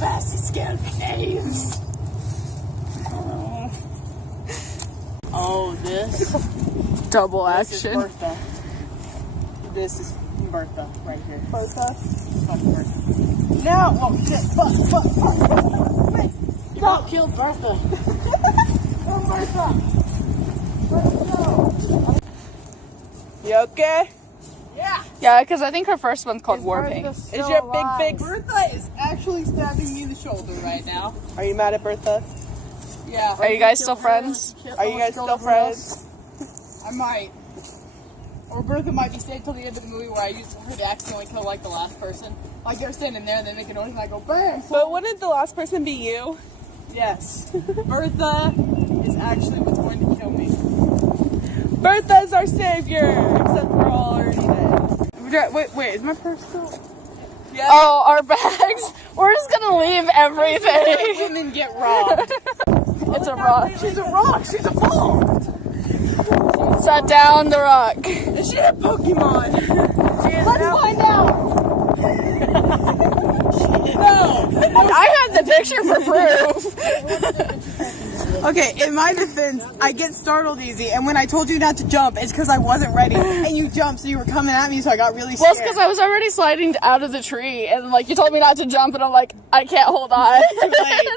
fast, he's scared of knaves. Oh, this. Double This is action. Bertha. This is Bertha right here. Bertha. Bertha. No! Oh shit! Fuck! You about killed Bertha. Oh, Bertha! You okay? Yeah! Yeah, because I think her first one's called Warping. Is your big fix? Bertha is actually stabbing me in the shoulder right now. Are you mad at Bertha? Yeah. Are you guys still friends? Are you guys still friends? I might. Or Bertha might be staying till the end of the movie where I used her to accidentally kill like the last person. Like they're standing there and they make a noise and I go BAM! But wouldn't the last person be you? Yes. Bertha is actually what's going to kill me. Bertha's our savior! Except we're all already dead. Wait, is my purse still? Yeah. Oh, our bags. We're just gonna leave everything. And then get robbed. It's a rock. She's a rock. She's evolved. Set down the rock. Is she a Pokemon? Let's find out. No. I had the picture for proof. Okay, in my defense, I get startled easy, and when I told you not to jump, it's because I wasn't ready, and you jumped, so you were coming at me, so I got really scared. Well, it's because I was already sliding out of the tree, and like you told me not to jump, and I'm like, I can't hold on. Too late.